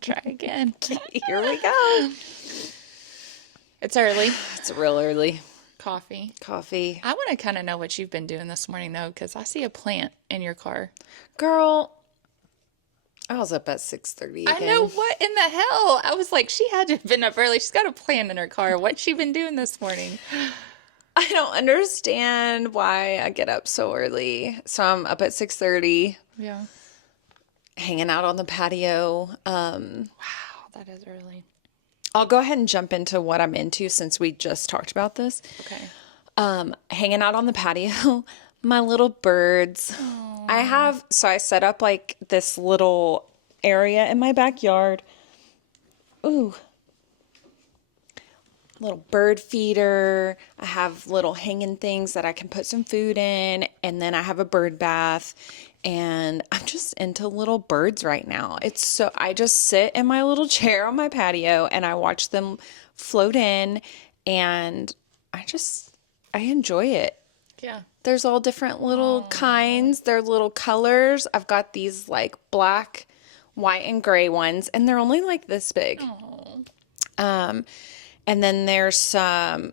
Try again. Here we go. It's early. It's real early. Coffee. Coffee. I want to kind of know what you've been doing this morning, though, because I see a plant in your car. Girl, I was up at 6:30 again. I know. What in the hell? I was like, she had to have been up early. She's got a plant in her car. What's she been doing this morning? I don't understand why I get up so early. So I'm up at 6:30. Yeah. Hanging out on the patio. Wow, that is early. I'll go ahead and jump into what I'm into since we just talked about this. Okay. Hanging out on the patio, my little birds. Aww. I set up like this little area in my backyard. Ooh. Little bird feeder. I have little hanging things that I can put some food in. And then I have a bird bath. And I'm just into little birds right now. I just sit in my little chair on my patio and I watch them float in and I enjoy it. Yeah. There's all different little kinds. They're little colors. I've got these like black, white, and gray ones and they're only like this big. Aww. And then there's some,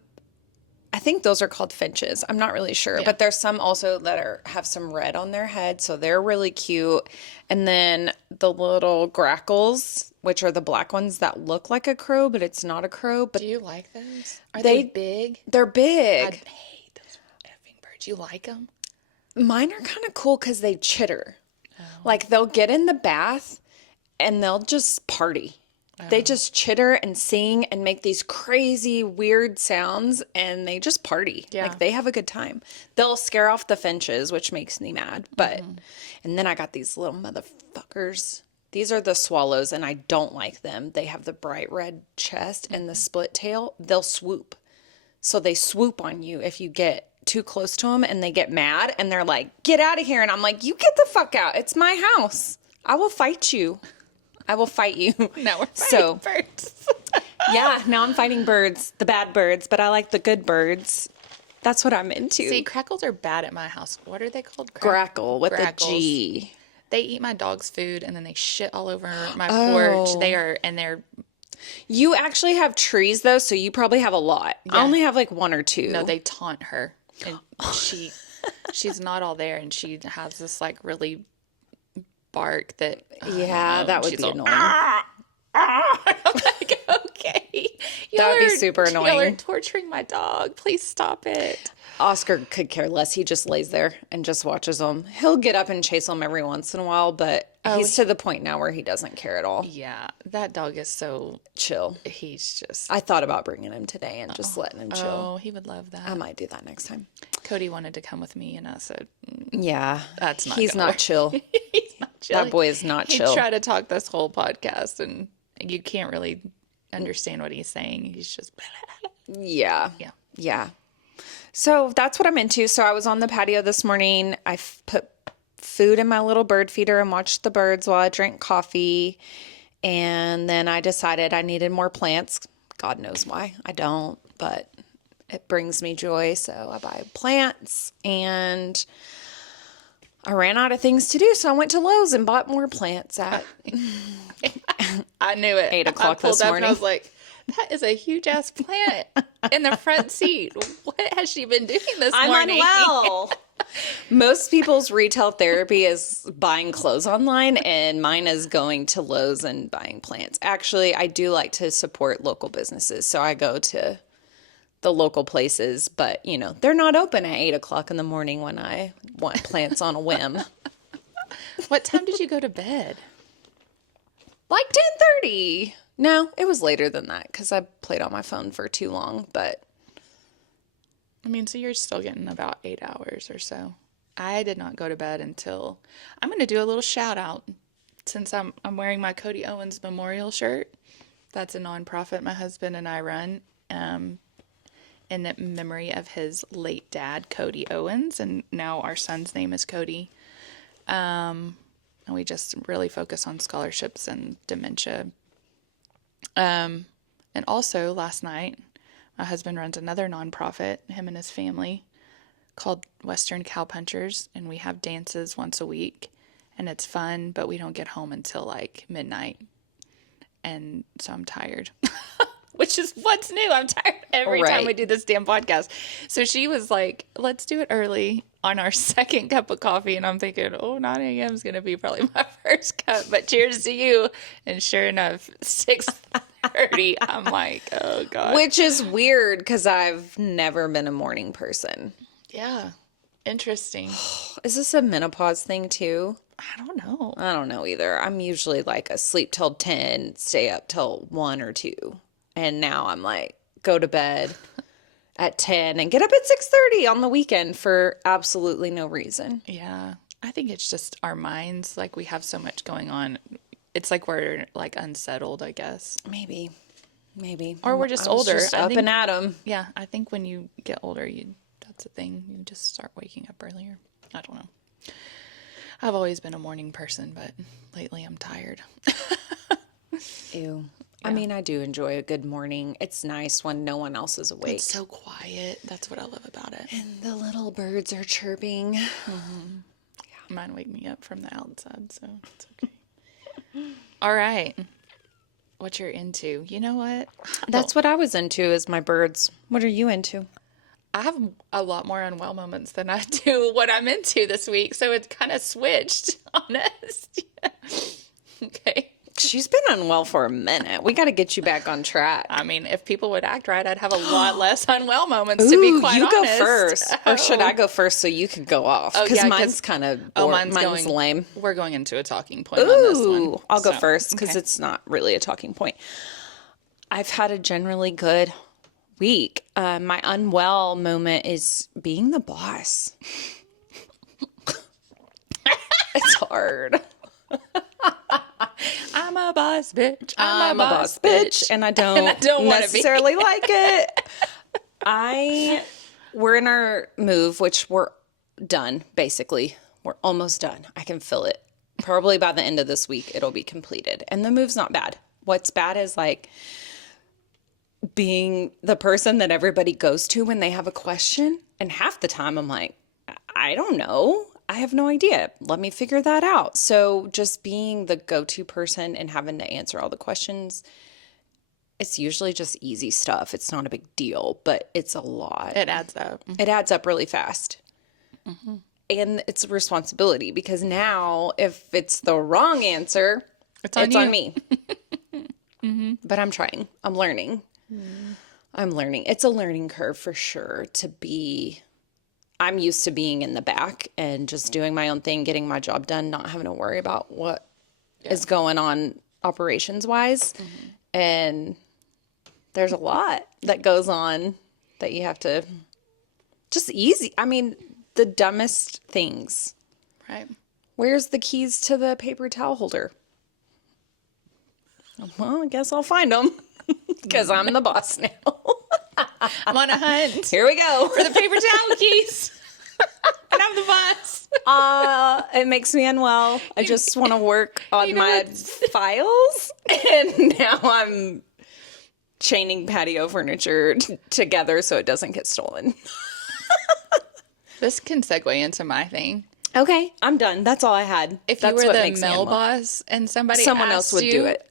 I think those are called finches. I'm not really sure, but there's some also that have some red on their head, so they're really cute. And then the little grackles, which are the black ones that look like a crow, but it's not a crow. But do you like those? Are they big? They're big. I hate those effing birds. You like them? Mine are kind of cool because they chitter. Like they'll get in the bath and they'll just party. They just chitter and sing and make these crazy, weird sounds, and they just party. Yeah. Like, they have a good time. They'll scare off the finches, which makes me mad. But, and then I got these little motherfuckers. These are the swallows, and I don't like them. They have the bright red chest and the split tail. They'll swoop. So they swoop on you if you get too close to them, and they get mad, and they're like, get out of here. And I'm like, you get the fuck out. It's my house. I will fight you. I will fight you. Now we're fighting birds. Yeah, now I'm fighting birds, the bad birds, but I like the good birds. That's what I'm into. See, crackles are bad at my house. What are they called? Grackle with Grackles. a G. They eat my dog's food and then they shit all over my porch. They're. You actually have trees though, so you probably have a lot. I only have like one or two. No, they taunt her, and she's not all there, and she has this like really bark that. Yeah, that would be all, annoying. I'm like, okay, That would be super annoying. Y'all are torturing my dog. Please stop it. Oscar could care less. He just lays there and just watches them. He'll get up and chase them every once in a while, but he's to the point now where he doesn't care at all. Yeah, that dog is so chill. He's just. I thought about bringing him today and just letting him chill. Oh, he would love that. I might do that next time. Cody wanted to come with me, and I said, yeah, that's not. He's not chill. He's not chill. That boy is not chill. He tried to talk this whole podcast, and you can't really understand what he's saying. He's just. Yeah. Yeah. Yeah. So that's what I'm into. So I was on the patio this morning. I put food in my little bird feeder and watched the birds while I drank coffee. And then I decided I needed more plants. God knows why. I don't, but it brings me joy. So I buy plants and I ran out of things to do. So I went to Lowe's and bought more plants at I knew it. 8 o'clock this morning. And I was like, that is a huge ass plant in the front seat. What has she been doing this morning? I'm unwell. Most people's retail therapy is buying clothes online, and mine is going to Lowe's and buying plants. Actually, I do like to support local businesses, so I go to the local places, but, you know, they're not open at 8 o'clock in the morning when I want plants on a whim. What time did you go to bed? Like 10:30. No, it was later than that because I played on my phone for too long, but. I mean, so you're still getting about 8 hours or so. I did not go to bed until, I'm going to do a little shout out since I'm wearing my Cody Owens memorial shirt. That's a nonprofit my husband and I run in the memory of his late dad, Cody Owens, and now our son's name is Cody. And we just really focus on scholarships and dementia. And also last night, my husband runs another nonprofit, him and his family, called Western Cowpunchers, and we have dances once a week. and it's fun, but we don't get home until like midnight. And so I'm tired. Which is what's new. I'm tired every time we Right. do this damn podcast. So she was like, let's do it early on our second cup of coffee. And I'm thinking, oh, 9 a.m. is going to be probably my first cup. But cheers to you. And sure enough, 6:30, I'm like, oh, God. Which is weird because I've never been a morning person. Yeah. Interesting. Is this a menopause thing too? I don't know. I don't know either. I'm usually like asleep till 10, stay up till 1 or 2. And now I'm like, go to bed at 10 and get up at 6:30 on the weekend for absolutely no reason. Yeah. I think it's just our minds. Like we have so much going on. It's like we're like unsettled, I guess. Maybe. Or we're just I was older. just I up think, and at 'em. yeah, I think when you get older, that's a thing. You just start waking up earlier. I don't know. I've always been a morning person, but lately I'm tired. Ew. I mean, I do enjoy a good morning. It's nice when no one else is awake. It's so quiet. That's what I love about it. And the little birds are chirping. Mine wake me up from the outside, so it's okay. All right. What you're into. You know what? That's what I was into is my birds. What are you into? I have a lot more unwell moments than I do what I'm into this week, so it's kind of switched, honest. Okay. She's been unwell for a minute. We got to get you back on track. I mean, if people would act right, I'd have a lot less unwell moments, to be quite you honest. go first. Or should I go first so you can go off? Because yeah, mine's kind of mine's lame. We're going into a talking point on this one. Ooh, I'll go So, first because okay. it's not really a talking point. I've had a generally good week. My unwell moment is being the boss. It's hard. I'm a boss bitch. I'm a boss bitch, and I don't, don't wanna be. necessarily like it. We're in our move, which we're done, basically. We're almost done. I can feel it. Probably by the end of this week, it'll be completed. And the move's not bad. What's bad is like being the person that everybody goes to when they have a question. And half the time I'm like, I don't know. I have no idea. Let me figure that out. So just being the go-to person and having to answer all the questions, it's usually just easy stuff. It's not a big deal, but it's a lot. It adds up. It adds up really fast. And it's a responsibility because now if it's the wrong answer, It's on on you. me. But I'm trying. I'm learning. I'm learning. It's a learning curve for sure to be. I'm used to being in the back and just doing my own thing, getting my job done, not having to worry about what is going on operations wise. And there's a lot that goes on that you have to just easy. I mean, the dumbest things. Right. Where's the keys to the paper towel holder? Well, I guess I'll find them because I'm the boss now. I'm on a hunt Here we go. for the paper towel keys. And I'm the boss. It makes me unwell. I just want to work on you know my what's- files. And now I'm chaining patio furniture together so it doesn't get stolen. This can segue into my thing. Okay, I'm done. That's all I had. If That's you were what the makes me mail unwell. boss and somebody Someone asked else would you do it.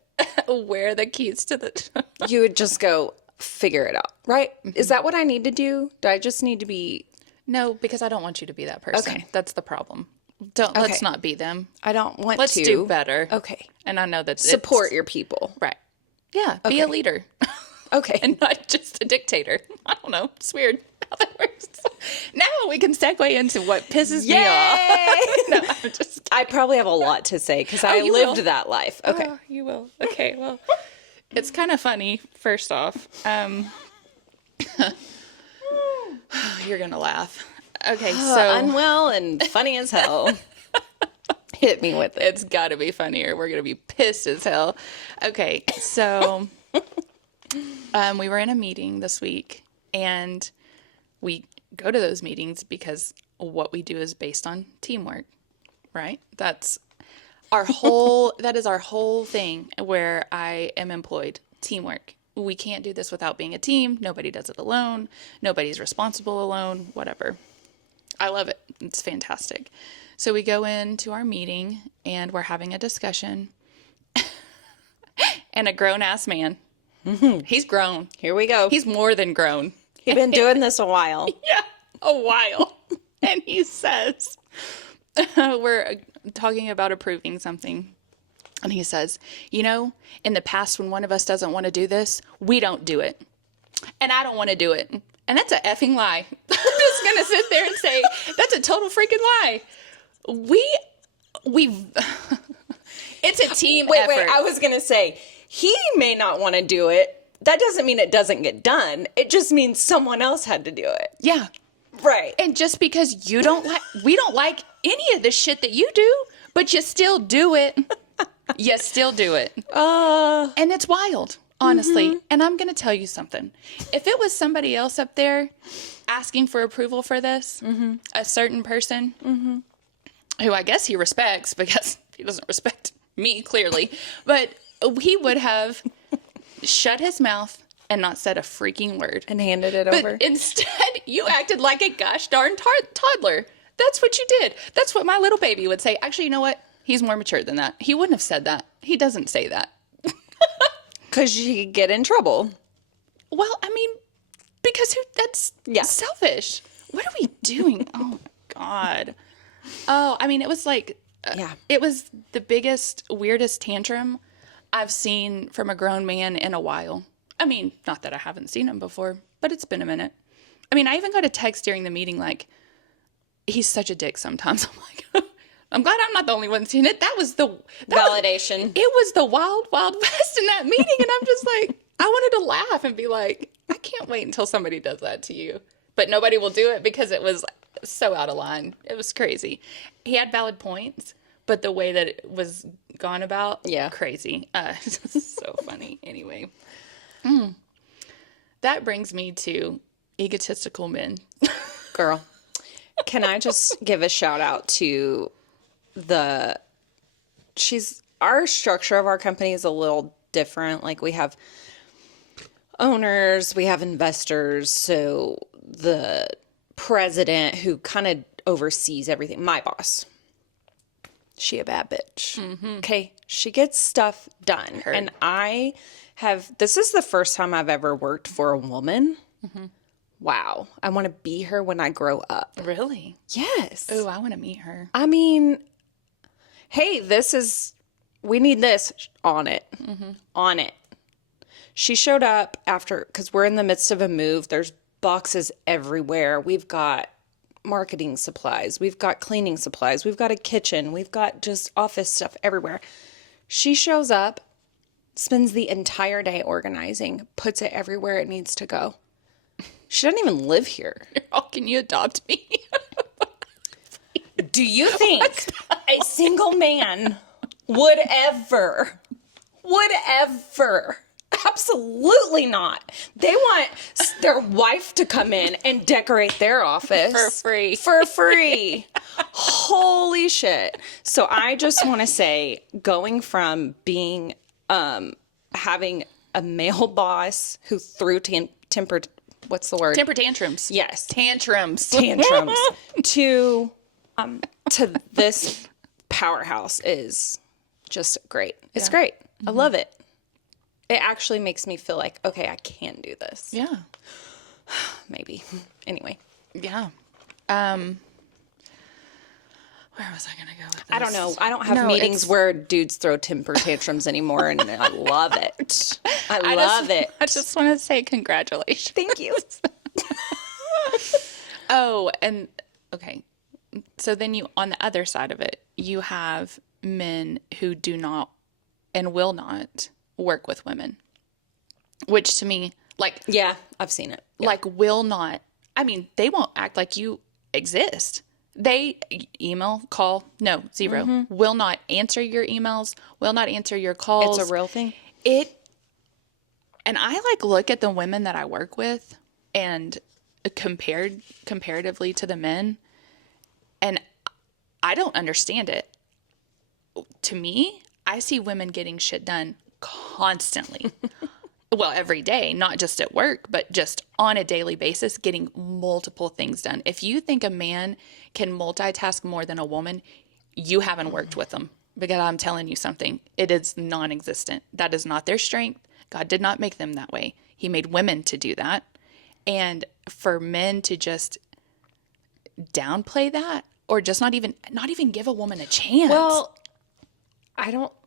where the keys to the You would just go figure it out, right? Is that what I need to do? Do I just need to be... No, because I don't want you to be that person. Okay. That's the problem. Let's not be them. I don't want Let's to. do better. Okay. And I know that Support your people. right. Yeah, be a leader. Okay. And not just a dictator. I don't know. It's weird how that works. Now we can segue into what pisses me off. No, I'm just I probably have a lot to say because I you lived will. that life. Okay. Oh, you will. Okay, well, it's kind of funny, first off. You're going to laugh. Okay, so Unwell and funny as hell. Hit me with it. it's got to be funnier. We're going to be pissed as hell. Okay, so we were in a meeting this week, and we go to those meetings because what we do is based on teamwork, right? That's our whole, that is our whole thing where I am employed. Teamwork. We can't do this without being a team. Nobody does it alone. Nobody's responsible alone, whatever. I love it. It's fantastic. So we go into our meeting and we're having a discussion. And a grown-ass man. He's grown. Here we go. He's more than grown. He's been doing this a while. Yeah, a while. And he says, we're talking about approving something. And he says, you know, in the past when one of us doesn't want to do this, we don't do it. And I don't want to do it. And that's a effing lie. I'm just going to sit there and say, that's a total freaking lie. We it's a team effort. Wait, I was going to say, he may not want to do it. That doesn't mean it doesn't get done. It just means someone else had to do it. Yeah. Right. And just because we don't like any of the shit that you do, but you still do it. You still do it. And it's wild, honestly. And I'm going to tell you something. If it was somebody else up there asking for approval for this, a certain person, who I guess he respects because he doesn't respect me, clearly, but he would have shut his mouth and not said a freaking word. And handed it But over. instead, you acted like a gosh darn toddler. That's what you did. That's what my little baby would say. Actually, you know what? He's more mature than that. He wouldn't have said that. He doesn't say that. Because you could get in trouble. Well, I mean, because that's selfish. What are we doing? Oh, my God. Oh, I mean, it was like, it was the biggest, weirdest tantrum I've seen from a grown man in a while. I mean, not that I haven't seen him before, but it's been a minute. I mean, I even got a text during the meeting like, he's such a dick sometimes. I'm like, I'm glad I'm not the only one seeing it. That was Validation. It was the wild, wild west in that meeting. And I'm just like, I wanted to laugh and be like, I can't wait until somebody does that to you. But nobody will do it because it was so out of line. It was crazy. He had valid points, but the way that it was gone about, crazy. So funny. Anyway. That brings me to egotistical men. Girl, can I just give a shout out to our structure of our company is a little different. Like we have owners, we have investors. So the president who kind of oversees everything, my boss, she a bad bitch. Okay. She gets stuff done. And this is the first time I've ever worked for a woman. Wow. I want to be her when I grow up. Really? Yes. Oh, I want to meet her. I mean, hey, we need this on it. On it. She showed up because we're in the midst of a move. There's boxes everywhere. We've got marketing supplies. We've got cleaning supplies. We've got a kitchen. We've got just office stuff everywhere. She shows up, spends the entire day organizing, puts it everywhere it needs to go. She doesn't even live here. How can you adopt me? Do you think a single man would ever, absolutely not. They want their wife to come in and decorate their office. For free. Holy shit. So I just want to say, going from being, having a male boss who threw what's the word? Temper tantrums. Yes. Tantrums. to this powerhouse is just great. It's great. I love it. It actually makes me feel like, okay, I can do this. Yeah. Maybe. Anyway. Yeah. Where was I going to go with this? I don't know. I don't have meetings where dudes throw temper tantrums anymore, and I love it. I love it. I just want to say congratulations. Thank you. Oh, and okay. So then on the other side of it, you have men who do not and will not work with women, which to me, like, yeah, I've seen it. Yeah. Like, will not. I mean, they won't act like you exist. They email, call, no, zero. Will not answer your emails, will not answer your calls. It's a real thing. And I like look at the women that I work with and comparatively to the men, and I don't understand it. To me, I see women getting shit done constantly. well, every day, not just at work, but just on a daily basis, getting multiple things done. If you think a man can multitask more than a woman, you haven't worked with them, because I'm telling you something, it is non-existent. That is not their strength. God did not make them that way. He made women to do that. And for men to just downplay that, or just not even give a woman a chance. Well,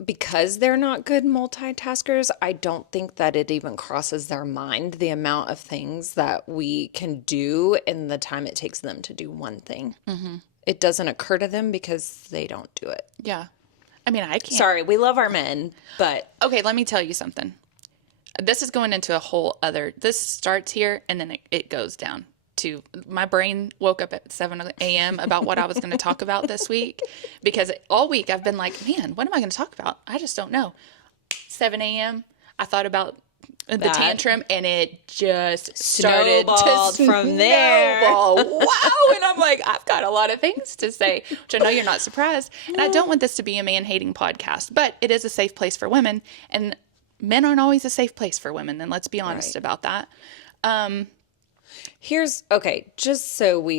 because they're not good multitaskers, I don't think that it even crosses their mind the amount of things that we can do in the time it takes them to do one thing. Mm-hmm. It doesn't occur to them because they don't do it. Yeah. I mean, I can't. Sorry, we love our men, but. Okay, let me tell you something. This is going into a whole other, this starts here and then it goes down to, my brain woke up at 7 a.m. about what I was going to talk about this week, because all week I've been like, man, what am I going to talk about? I just don't know. 7 a.m. I thought about the tantrum, and it just started snowballed to from there. Wow. And I'm like, I've got a lot of things to say, which I know you're not surprised. And I don't want this to be a man-hating podcast, but it is a safe place for women, and men aren't always a safe place for women. And let's be honest about that. Just so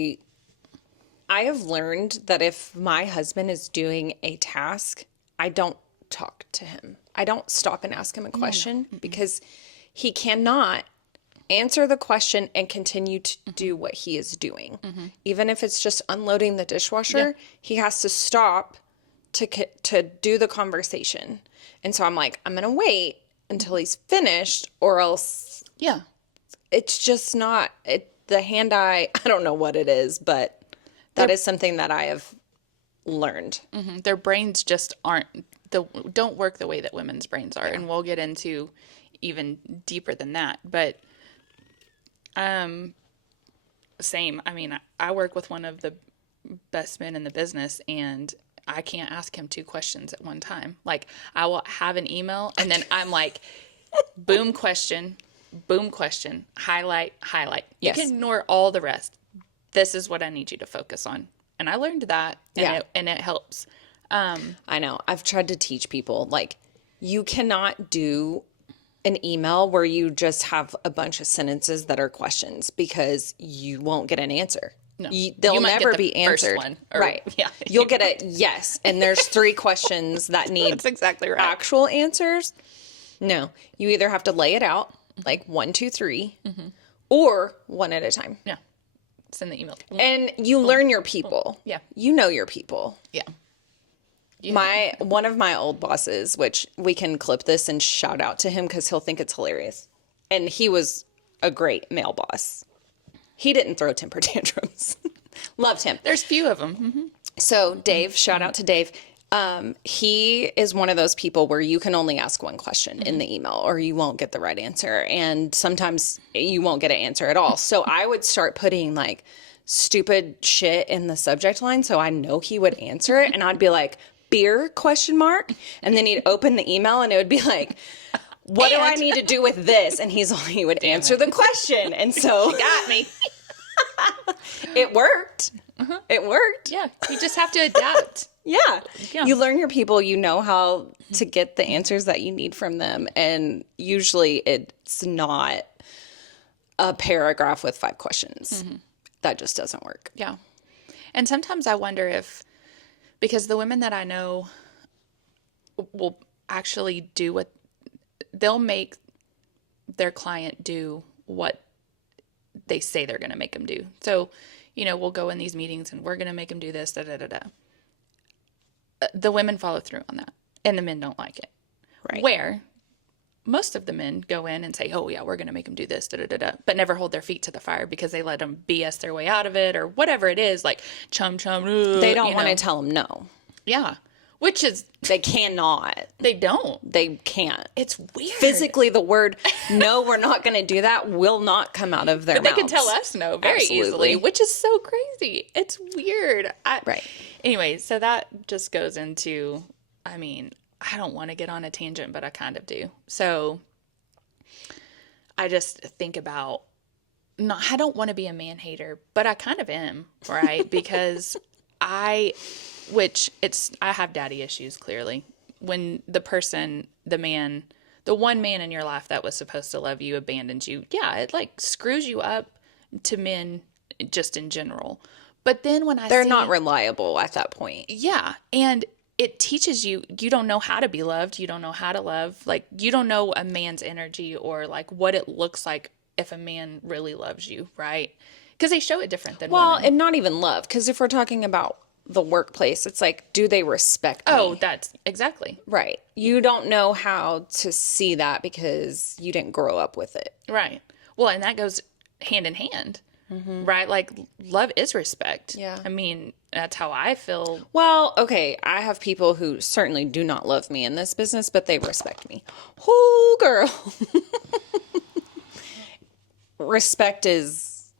I have learned that if my husband is doing a task, I don't talk to him. I don't stop and ask him a question because he cannot answer the question and continue to do what he is doing. Mm-hmm. Even if it's just unloading the dishwasher, he has to stop to do the conversation. And so I'm like, I'm going to wait until he's finished, or else it's just not the hand-eye. I don't know what it is, but that is something that I have learned. Mm-hmm. Their brains just don't work the way that women's brains are. And we'll get into even deeper than that. But same. I mean, I work with one of the best men in the business, and I can't ask him 2 questions at one time. Like, I will have an email, and then I'm like, boom question, highlight. Yes. You can ignore all the rest. This is what I need you to focus on. And I learned that, and it helps. I know. I've tried to teach people, like, you cannot do an email where you just have a bunch of sentences that are questions, because you won't get an answer. No. They'll never be answered. One, right. Yeah. You'll get a yes, and there's 3 questions that need That's exactly right. actual answers. No. You either have to lay it out, like 1, 2, 3, or one at a time. Yeah. Send the email. And you learn your people. Yeah. You know your people. Yeah. One of my old bosses, which we can clip this and shout out to him because he'll think it's hilarious. And he was a great male boss. He didn't throw temper tantrums. Loved him. There's few of them. Mm-hmm. So Dave, shout out to Dave. He is one of those people where you can only ask one question in the email, or you won't get the right answer. And sometimes you won't get an answer at all. So I would start putting like stupid shit in the subject line, so I know he would answer it. And I'd be like, beer ? And then he'd open the email and it would be like, what do I need to do with this? And he would answer the question. And so you got me. It worked. It worked. Yeah. You just have to adapt. Yeah. You learn your people. You know how to get the answers that you need from them. And usually it's not a paragraph with 5 questions. Mm-hmm. That just doesn't work. Yeah. And sometimes I wonder if, because the women that I know will actually do what they'll make their client do what they say they're going to make them do. So, we'll go in these meetings and we're going to make them do this, The women follow through on that, and the men don't like it. Right. Where most of the men go in and say, oh yeah, we're going to make them do this, but never hold their feet to the fire because they let them BS their way out of it, or whatever it is, like chum. They don't want to tell them no. Yeah. Which is... They cannot. They don't. They can't. It's weird. Physically, the word, no, we're not going to do that, will not come out of their mouths. But they can tell us no very easily, which is so crazy. It's weird. Right. Anyway, so that just goes into, I don't want to get on a tangent, but I kind of do. So I just think about, I don't want to be a man hater, but I kind of am, right? Because I have daddy issues, clearly. When the man the one man in your life that was supposed to love you abandons you. Yeah, it like screws you up to men just in general. But then when I They're not see, reliable at that point. yeah, and it teaches you, you don't know how to be loved, you don't know how to love, like you don't know a man's energy or like what it looks like if a man really loves you, right? Because they show it different than Well, women. and not even love, because if we're talking about the workplace, it's like, do they respect Oh, me? that's exactly Right. You don't know how to see that because you didn't grow up with it. right. Well, and that goes hand in hand, right? Like love is respect. Yeah. I mean, that's how I feel. Well, okay, I have people who certainly do not love me in this business, but they respect me. Oh, girl. Respect is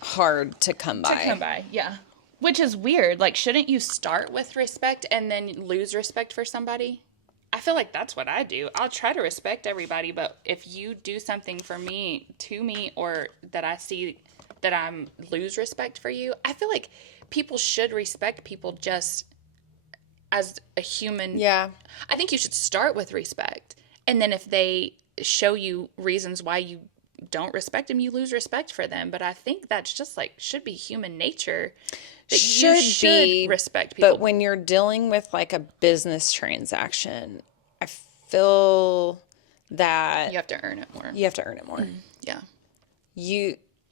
hard to come by. To come by, yeah. Which is weird. Like, shouldn't you start with respect and then lose respect for somebody? I feel like that's what I do. I'll try to respect everybody, but if you do something for me, to me, or that I see that I'm lose respect for you, I feel like people should respect people just as a human. Yeah. I think you should start with respect. And then if they show you reasons why you don't respect them, you lose respect for them. But I think that's just like should be human nature that you should respect people. But when you're dealing with like a business transaction, I feel that You have to earn it more. you have to earn it more. Yeah.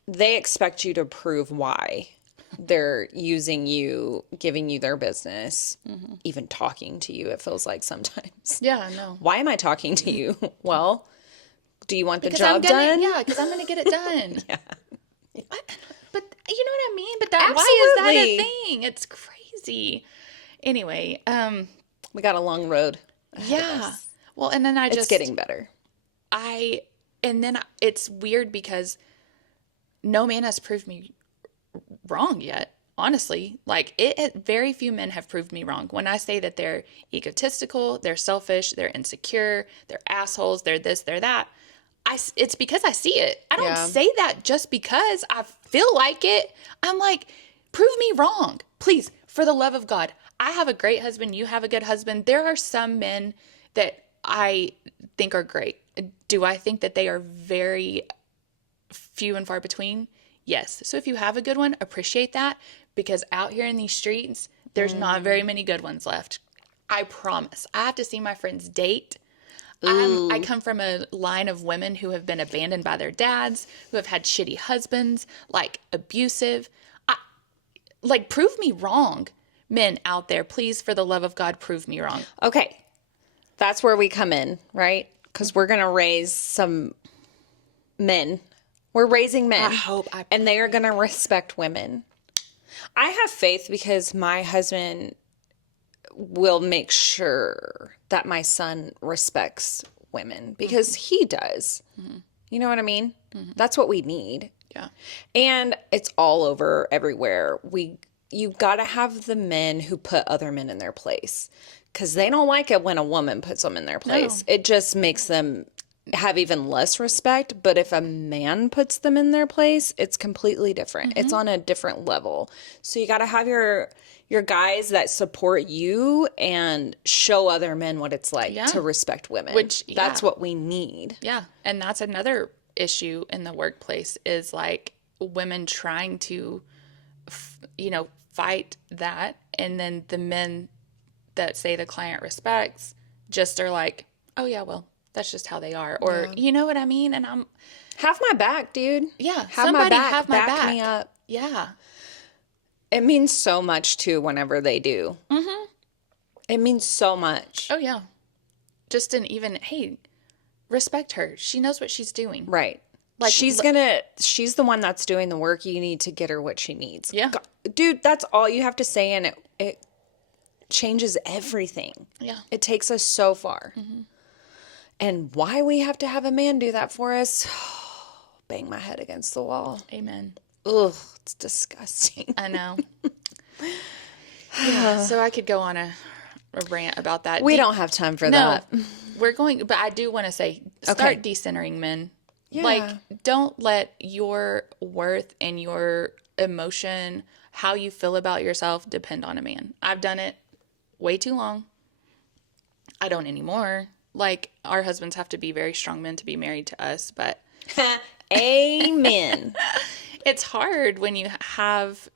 They expect you to prove why they're using you, giving you their business, even talking to you, it feels like sometimes. Yeah, I know. Why am I talking to you? Well, do you want the Because job done? Yeah, because I'm going to get it done. What? But you know what I mean? But that why is that Absolutely. a thing? It's crazy. Anyway, We got a long road ahead of yeah. us. Well, and then It's getting better. It's weird because no man has proved me wrong yet. Honestly, like very few men have proved me wrong. When I say that they're egotistical, they're selfish, they're insecure, they're assholes, they're this, they're that. It's because I see it. I don't Yeah. say that just because I feel like it. I'm like, prove me wrong. Please, for the love of God. I have a great husband. You have a good husband. There are some men that I think are great. Do I think that they are very few and far between? Yes. So if you have a good one, appreciate that because out here in these streets, there's not very many good ones left. I promise. I have to see my friends date. I come from a line of women who have been abandoned by their dads, who have had shitty husbands, like abusive. Like, prove me wrong. Men out there, please, for the love of God, prove me wrong. Okay. That's where we come in, right? Because we're going to raise some men. We're raising men. And they are going to respect women. I have faith because my husband will make sure that my son respects women because he does. You know what I mean? That's what we need. Yeah. And it's all over everywhere. You've got to have the men who put other men in their place because they don't like it when a woman puts them in their place. It just makes them have even less respect. But if a man puts them in their place, it's completely different. It's on a different level. So you got to have your guys that support you and show other men what it's like to respect women. That's what we need. Yeah. And that's another issue in the workplace is like women trying to, fight that. And then the men that say the client respects just are like, oh, yeah, well, that's just how they are. Or, you know what I mean? And I'm, Have my back, dude. yeah, Have somebody my back. have my back back. me up. Yeah. It means so much too whenever they do. It means so much. Oh, yeah. Just an even, hey, respect her. She knows what she's doing. Right. Like, she's the one that's doing the work. You need to get her what she needs. Yeah. Dude, that's all you have to say and it changes everything. Yeah. It takes us so far. And why we have to have a man do that for us? Bang my head against the wall. Amen. Ugh, it's disgusting. I know. Yeah, so I could go on a rant about that. We don't have time for No, that. we're going, but I do want to say, start decentering men. Yeah. Like, don't let your worth and your emotion, how you feel about yourself, depend on a man. I've done it way too long. I don't anymore. Like, our husbands have to be very strong men to be married to us, but Amen. it's hard when you have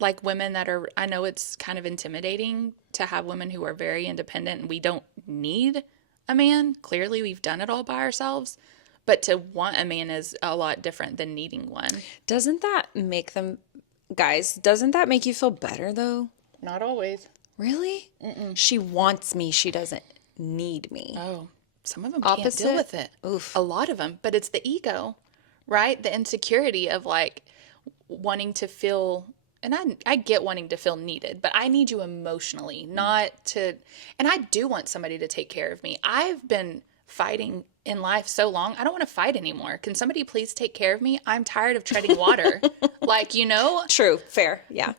like women that are, I know it's kind of intimidating to have women who are very independent and we don't need a man. Clearly, we've done it all by ourselves. But to want a man is a lot different than needing one. Doesn't that make them, guys, doesn't that make you feel better though? Not always. Really? She wants me. She doesn't need me. Oh, some of them can't Opposite? deal with it. Oof. A lot of them. But it's the ego, right? The insecurity of like wanting to feel, and I get wanting to feel needed, but I need you emotionally, not to, and I do want somebody to take care of me. I've been fighting in life so long. I don't want to fight anymore. Can somebody please take care of me? I'm tired of treading water. Like, True. Fair. Yeah.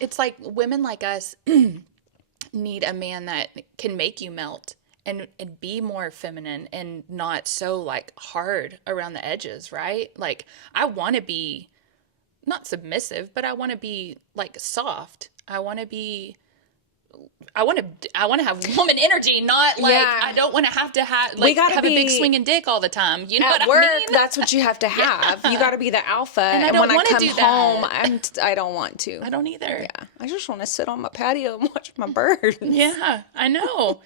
it's like women like us need a man that can make you melt and be more feminine and not so like hard around the edges, right? Like, I want to be not submissive, but I want to be like soft. I want to have woman energy, not like Yeah. I don't want to have We gotta have a big be- swinging dick all the time. You know At what work, I mean? that's what you have to have. You got to be the alpha. And I don't when I wanna come do home, that. I don't want to. I don't either. Yeah. I just want to sit on my patio and watch my birds. Yeah, I know.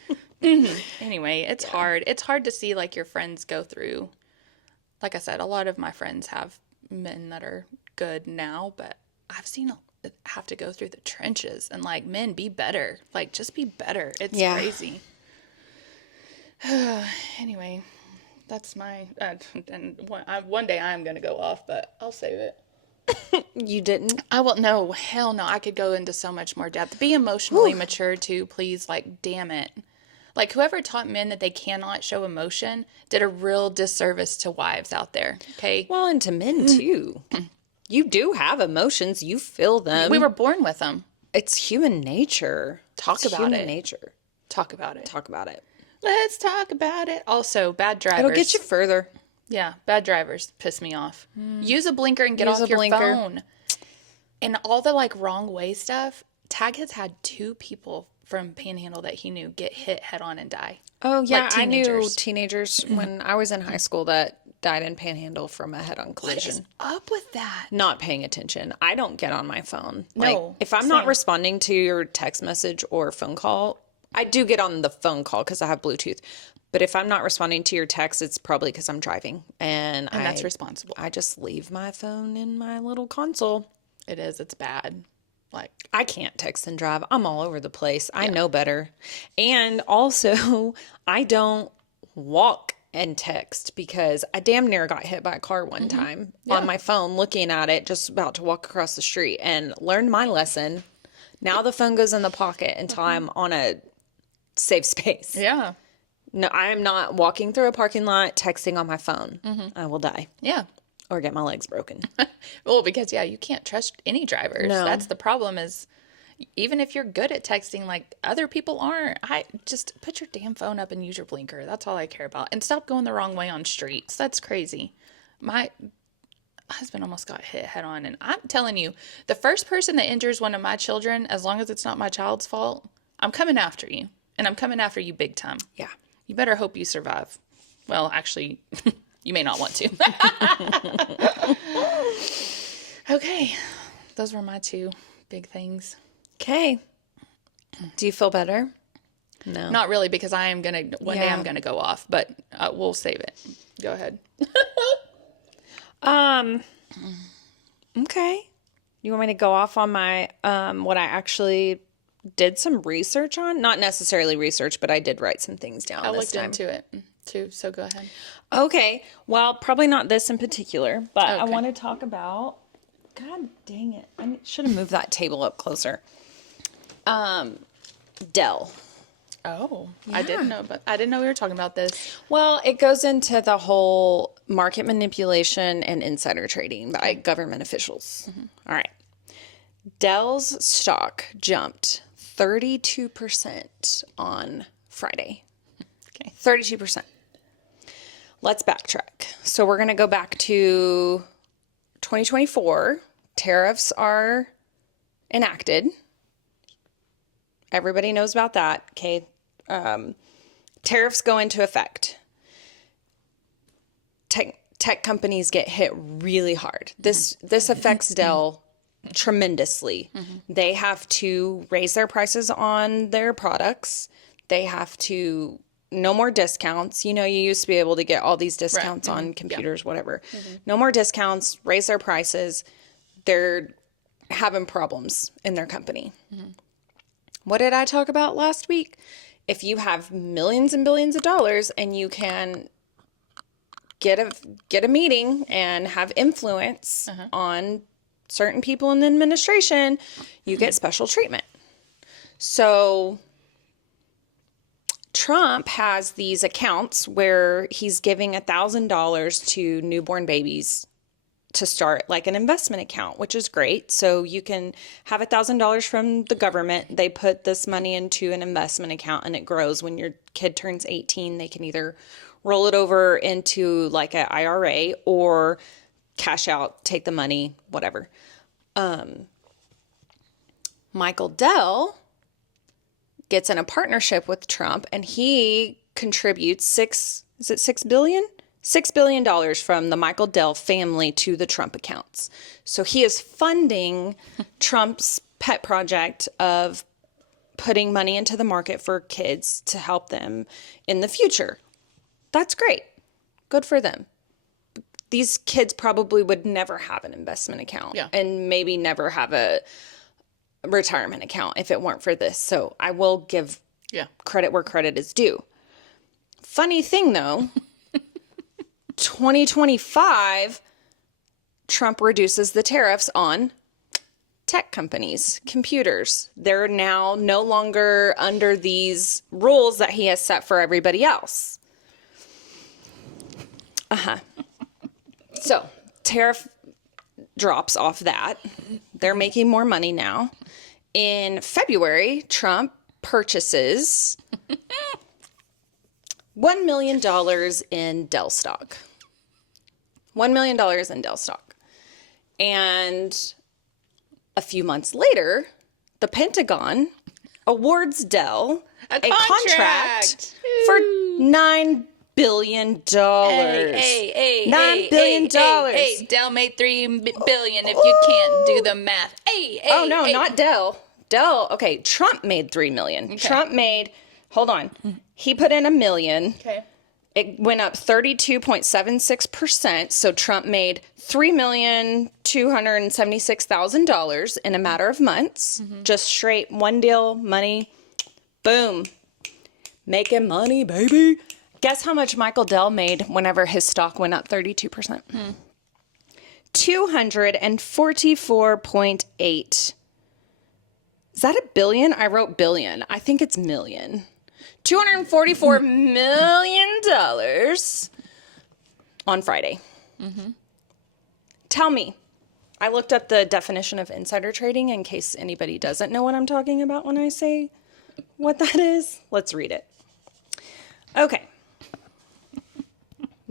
Anyway, it's hard. It's hard to see like your friends go through. Like I said, a lot of my friends have men that are good now, but I've seen have to go through the trenches and like, men, be better. Like, just be better. It's crazy. Anyway, that's my and one day I'm gonna go off, but I'll save it. You didn't? I will. No, hell no. I could go into so much more depth. Be emotionally mature too, please. Like, damn it. Like, whoever taught men that they cannot show emotion did a real disservice to wives out there. Okay. Well, and to men too. You do have emotions. You feel them. We were born with them. It's human nature. Talk It's about human it. nature. Talk about it. Talk about it. Let's talk about it. Also, bad drivers. It'll get you further. Yeah, bad drivers piss me off. Use a blinker and get Use off a your blinker. phone. And all the like wrong way stuff. Tag has had 2 people from Panhandle that he knew get hit head on and die. Oh, yeah. Like I knew teenagers. teenagers when I was in high school that died in Panhandle from a head-on What collision. is up with that? Not paying attention. I don't get on my phone. No, Like, if I'm not same. responding to your text message or phone call, I do get on the phone call because I have Bluetooth. But if I'm not responding to your text, it's probably because I'm driving. And that's responsible. I just leave my phone in my little console. It is. It's bad. Like, I can't text and drive. I'm all over the place. I know better. And also, I don't walk and text because I damn near got hit by a car one time on my phone, looking at it, just about to walk across the street, and learned my lesson. Now the phone goes in the pocket until I'm on a safe space. yeah. No, I am not walking through a parking lot texting on my phone. I will die Yeah. or get my legs broken. Well, because, yeah, you can't trust any drivers. No. That's the problem is even if you're good at texting, like other people aren't, I just put your damn phone up and use your blinker. That's all I care about. And stop going the wrong way on streets. That's crazy. My husband almost got hit head on. And I'm telling you, the first person that injures one of my children, as long as it's not my child's fault, I'm coming after you. And I'm coming after you big time. Yeah. You better hope you survive. Well, actually, you may not want to. Okay. Those were my 2 big things. Okay. Do you feel better? No. Not really, because I am going to, one day Yeah. I'm going to go off, but we'll save it. Go ahead. Okay. You want me to go off on my what I actually did some research on? Not necessarily research, but I did write some things down I this looked time. into it too, so go ahead. Okay. Well, probably not this in particular, but I Okay. want to talk about God dang it. I should have moved that table up closer. Dell. Oh, I didn't know, but I didn't know we were talking about this. Well, it goes into the whole market manipulation and insider trading by government officials. All right. Dell's stock jumped 32% on Friday. Okay. 32%. Let's backtrack. So we're going to go back to 2024. Tariffs are enacted. Everybody knows about that. Okay. tariffs go into effect. Tech companies get hit really hard. This affects Dell tremendously. They have to raise their prices on their products. They have to no more discounts. You know, you used to be able to get all these discounts on computers, whatever. No more discounts, raise their prices. They're having problems in their company. What did I talk about last week? If you have millions and billions of dollars and you can get a meeting and have influence on certain people in the administration, you get special treatment. So Trump has these accounts where he's giving $1,000 to newborn babies to start like an investment account, which is great. So you can have $1,000 from the government. They put this money into an investment account and it grows. When your kid turns 18, they can either roll it over into like an IRA or cash out, take the money, whatever. Michael Dell gets in a partnership with Trump and he contributes $6 billion? $6 billion from the Michael Dell family to the Trump accounts. So he is funding Trump's pet project of putting money into the market for kids to help them in the future. That's great. Good for them. These kids probably would never have an investment account and maybe never have a retirement account if it weren't for this. So I will give credit where credit is due. Funny thing though, 2025, Trump reduces the tariffs on tech companies, computers. They're now no longer under these rules that he has set for everybody else. So, tariff drops off that. They're making more money now. In February, Trump purchases $1 million in Dell stock. $1 million in Dell stock. And a few months later, the Pentagon awards Dell a contract for $9 billion. $9 billion. Dell made $3 billion if you can't do the math. Oh, no, not Dell. Dell, okay, Trump made $3 million. Okay. Trump made, hold on. He put in $1 million. Okay. It went up 32.76%. So Trump made $3,276,000 in a matter of months. Just straight one deal, money. Boom. Making money, baby. Guess how much Michael Dell made whenever his stock went up 32%? 244.8. Is that a billion? I wrote billion. I think it's million. $244 million on Friday. Tell me. I looked up the definition of insider trading in case anybody doesn't know what I'm talking about when I say what that is. Let's read it. Okay.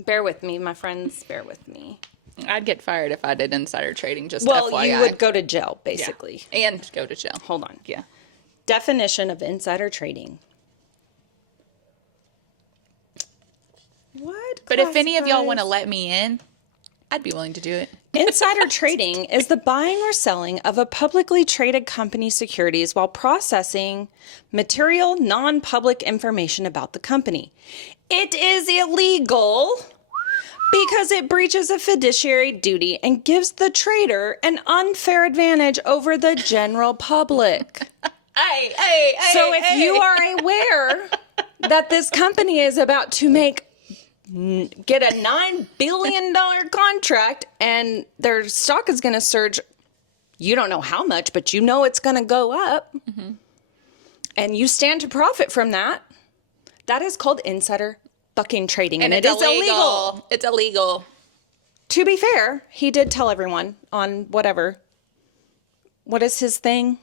Bear with me, my friends. Bear with me. I'd get fired if I did insider trading, just well, FYI. You would go to jail, basically. Yeah. And go to jail. Hold on. Yeah. Definition of insider trading. What? But if any of y'all want to let me in, I'd be willing to do it. Insider trading is the buying or selling of a publicly traded company's securities while processing material, non-public information about the company. It is illegal because it breaches a fiduciary duty and gives the trader an unfair advantage over the general public. So if you are aware that this company is about to get a $9 billion contract and their stock is going to surge, you don't know how much, but you know it's going to go up, and you stand to profit from that, that is called insider fucking trading, and it is illegal. It's illegal. To be fair, he did tell everyone on whatever. What is his thing?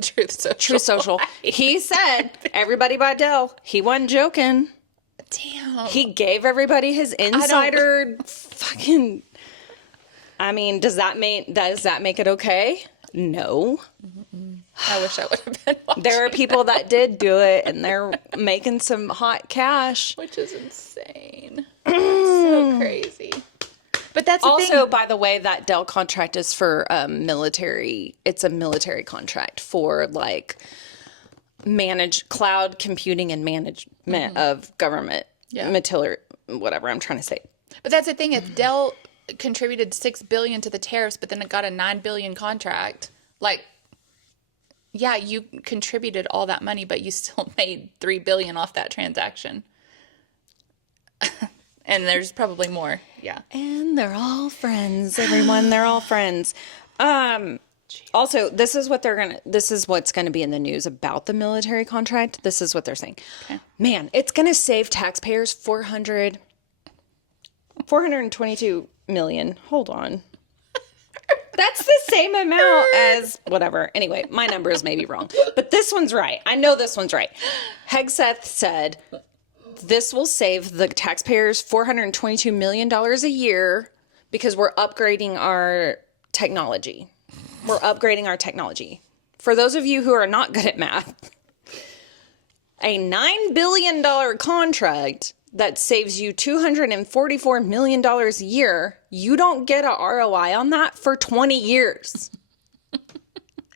Truth Social. Truth Social. He said, everybody buy Dell. He wasn't joking. Damn. He gave everybody his insider fucking... I mean, does that make it okay? No. I wish I would have been watching There are people that, that did do it, and they're making some hot cash. which is insane. So crazy. But that's the Also, thing. by the way, that Dell contract is for military. It's a military contract for like manage cloud computing and management of government material, whatever I'm trying to say. But that's the thing. If Dell contributed $6 billion to the tariffs, but then it got a $9 billion contract, like, yeah, you contributed all that money, but you still made $3 billion off that transaction. And there's probably more. Yeah. And they're all friends, everyone. They're all friends. Also, this is what's gonna be in the news about the military contract. This is what they're saying. Okay. Man, it's gonna save taxpayers 422 million. Hold on. That's the same amount as whatever. Anyway, my numbers may be wrong, but this one's right. I know this one's right. Hegseth said this will save the taxpayers $422 million a year because we're upgrading our technology. We're upgrading our technology. For those of you who are not good at math, a $9 billion contract that saves you $244 million a year, you don't get a ROI on that for 20 years.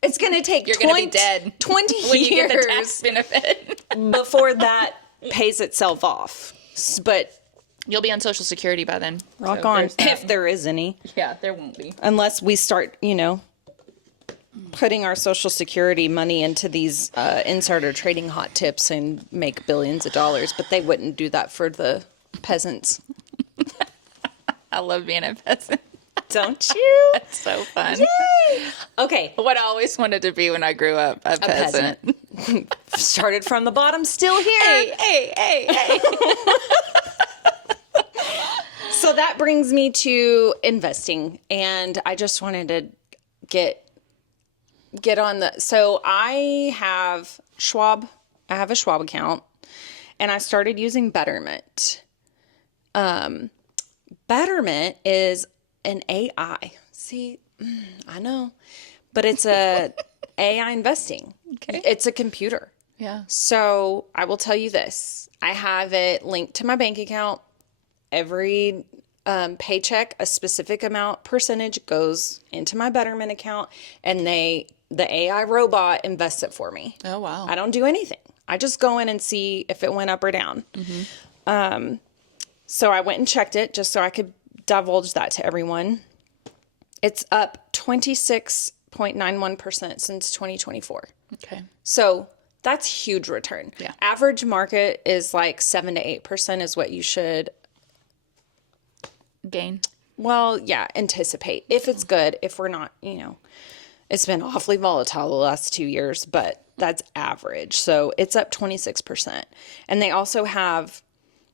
It's going to take You're going to be dead 20 when years you get the tax benefit. before that pays itself off. But You'll be on Social Security by then. rock So on, there's that. if there is any. Yeah, there won't be. Unless we start, putting our Social Security money into these insider trading hot tips and make billions of dollars. But they wouldn't do that for the peasants. I love being a peasant. Don't you? It's so fun. Yay! Okay. What I always wanted to be when I grew up, a peasant. Started from the bottom, still here. Hey. So that brings me to investing. And I just wanted to get on the, so I have a Schwab account, and I started using Betterment. Betterment is an AI. See, I know, but it's a AI investing. Okay. It's a computer. Yeah. So I will tell you this. I have it linked to my bank account. Every paycheck, a specific amount percentage goes into my Betterment account, and the AI robot invests it for me. Oh, wow. I don't do anything. I just go in and see if it went up or down. Mm-hmm. So I went and checked it just so I could divulge that to everyone. It's up 26.91% since 2024. Okay. So that's huge return. Yeah. Average market is like 7 to 8% is what you should, Gain. well, yeah, anticipate. If it's good, if we're not, it's been awfully volatile the last 2 years, but that's average. So it's up 26%. And they also have,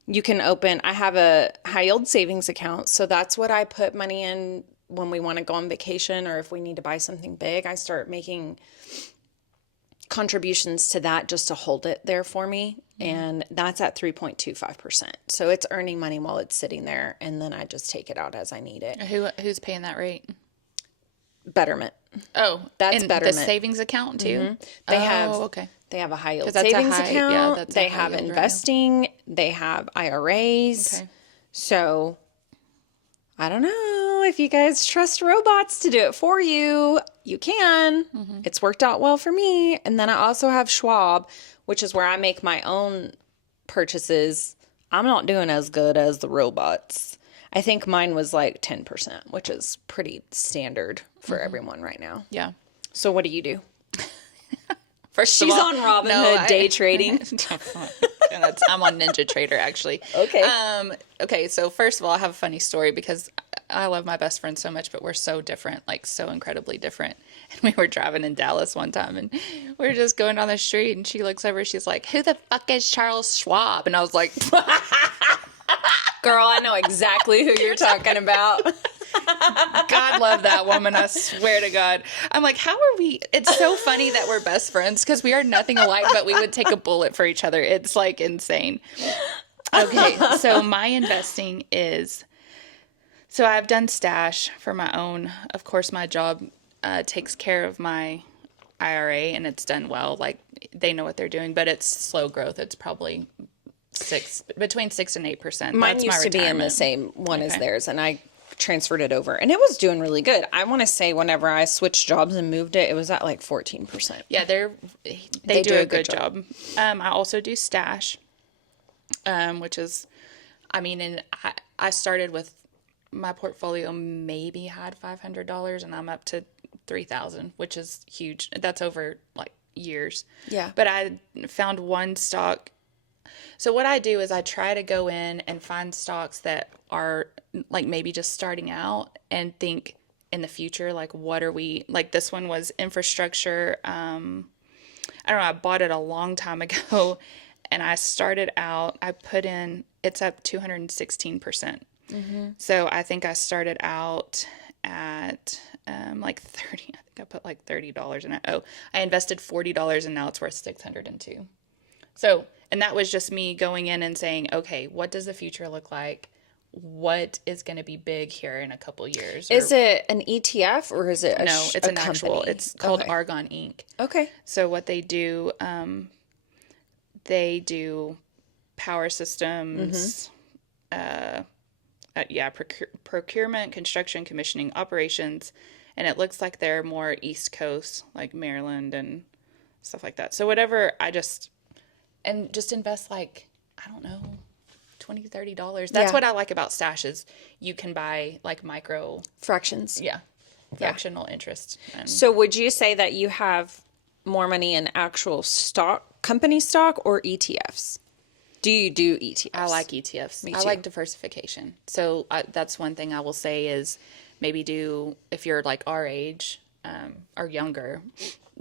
I have a high yield savings account. So that's what I put money in when we want to go on vacation, or if we need to buy something big. I start making contributions to that just to hold it there for me. And that's at 3.25%. So it's earning money while it's sitting there. And then I just take it out as I need it. Who's paying that rate? Betterment. Oh, That's and Betterment. the savings account too? They have okay. They have a high yield 'Cause that's a savings high- account. yeah, that's a They high have yield right now. investing. They have IRAs. Okay. So I don't know if you guys trust robots to do it for you. You can. Mm-hmm. It's worked out well for me. And then I also have Schwab, which is where I make my own purchases. I'm not doing as good as the robots. I think mine was like 10%, which is pretty standard for everyone right now. Yeah. So what do you do? First She's of all, on Robinhood day trading. I'm on Ninja Trader actually. Okay. Okay, so first of all, I have a funny story because I love my best friend so much, but we're so different, like so incredibly different. And we were driving in Dallas one time, and we were just going down the street, and she looks over, she's like, "Who the fuck is Charles Schwab?" And I was like, Girl, I know exactly who you're talking about. God love that woman, I swear to God. I'm like, how are we? It's so funny that we're best friends because we are nothing alike, but we would take a bullet for each other. It's like insane. Okay, so my investing is, so I've done stash for my own. Of course, my job takes care of my IRA and it's done well. Like they know what they're doing, but it's slow growth. It's probably between 6 and 8%. Mine That's my used to be in the retirement. same one as Okay. theirs, and I transferred it over, and it was doing really good. I want to say whenever I switched jobs and moved it, it was at like 14%. Yeah, they do a good job. I also do stash, which is, I mean, and I started with my portfolio maybe had $500 and I'm up to 3,000, which is huge. That's over like years. Yeah. But I found one stock. So what I do is I try to go in and find stocks that are like maybe just starting out and think in the future, like what are we, like this one was infrastructure. I don't know, I bought it a long time ago and I started out, I put in, it's up 216%. So I think I started out at like 30, I think I put like $30 in it. Oh, I invested $40 and now it's worth 602. So, and that was just me going in and saying, okay, what does the future look like? What is going to be big here in a couple years? Is it an ETF or is it No, it's a an company? actual, it's called Okay. Argon Inc. Okay. So what they do power systems, yeah, procurement, construction, commissioning, operations, and it looks like they're more East Coast, like Maryland and stuff like that. So whatever, just invest like, I don't know, $20-$30. That's Yeah. what I like about stashes. You can buy like micro, Fractions. yeah, fractional interest. And So would you say that you have more money in actual stock, company stock, or ETFs? Do you do ETFs? I like ETFs. Me I too. like diversification. So that's one thing I will say is maybe if you're like our age or younger,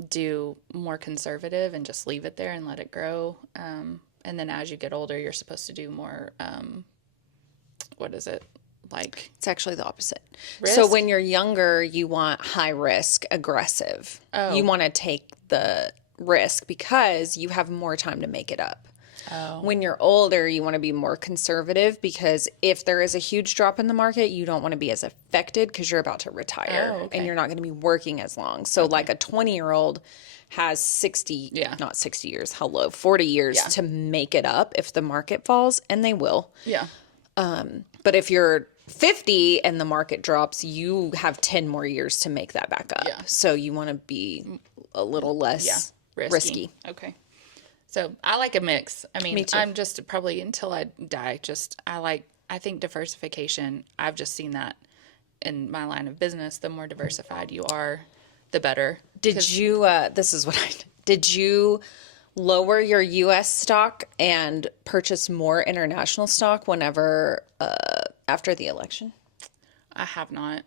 do more conservative and just leave it there and let it grow. And then as you get older, you're supposed to do more, what is it? Like It's actually the opposite. risk? So when you're younger, you want high risk, aggressive. Oh. You want to take the risk because you have more time to make it up. Oh. When you're older, you want to be more conservative because if there is a huge drop in the market, you don't want to be as affected because you're about to retire Oh, okay. and you're not going to be working as long. So like a 20-year-old has 60, Yeah. not 60 years, hello, 40 years Yeah. to make it up if the market falls, and they will. Yeah. But if you're 50 and the market drops, you have 10 more years to make that back up. Yeah. So you want to be a little less risky. Okay. So I like a mix. I mean, Me too. I'm just probably until I die, I think diversification, I've just seen that in my line of business. The more diversified you are, the better. Did you, this is what I did. Did you lower your US stock and purchase more international stock whenever, after the election? I have not.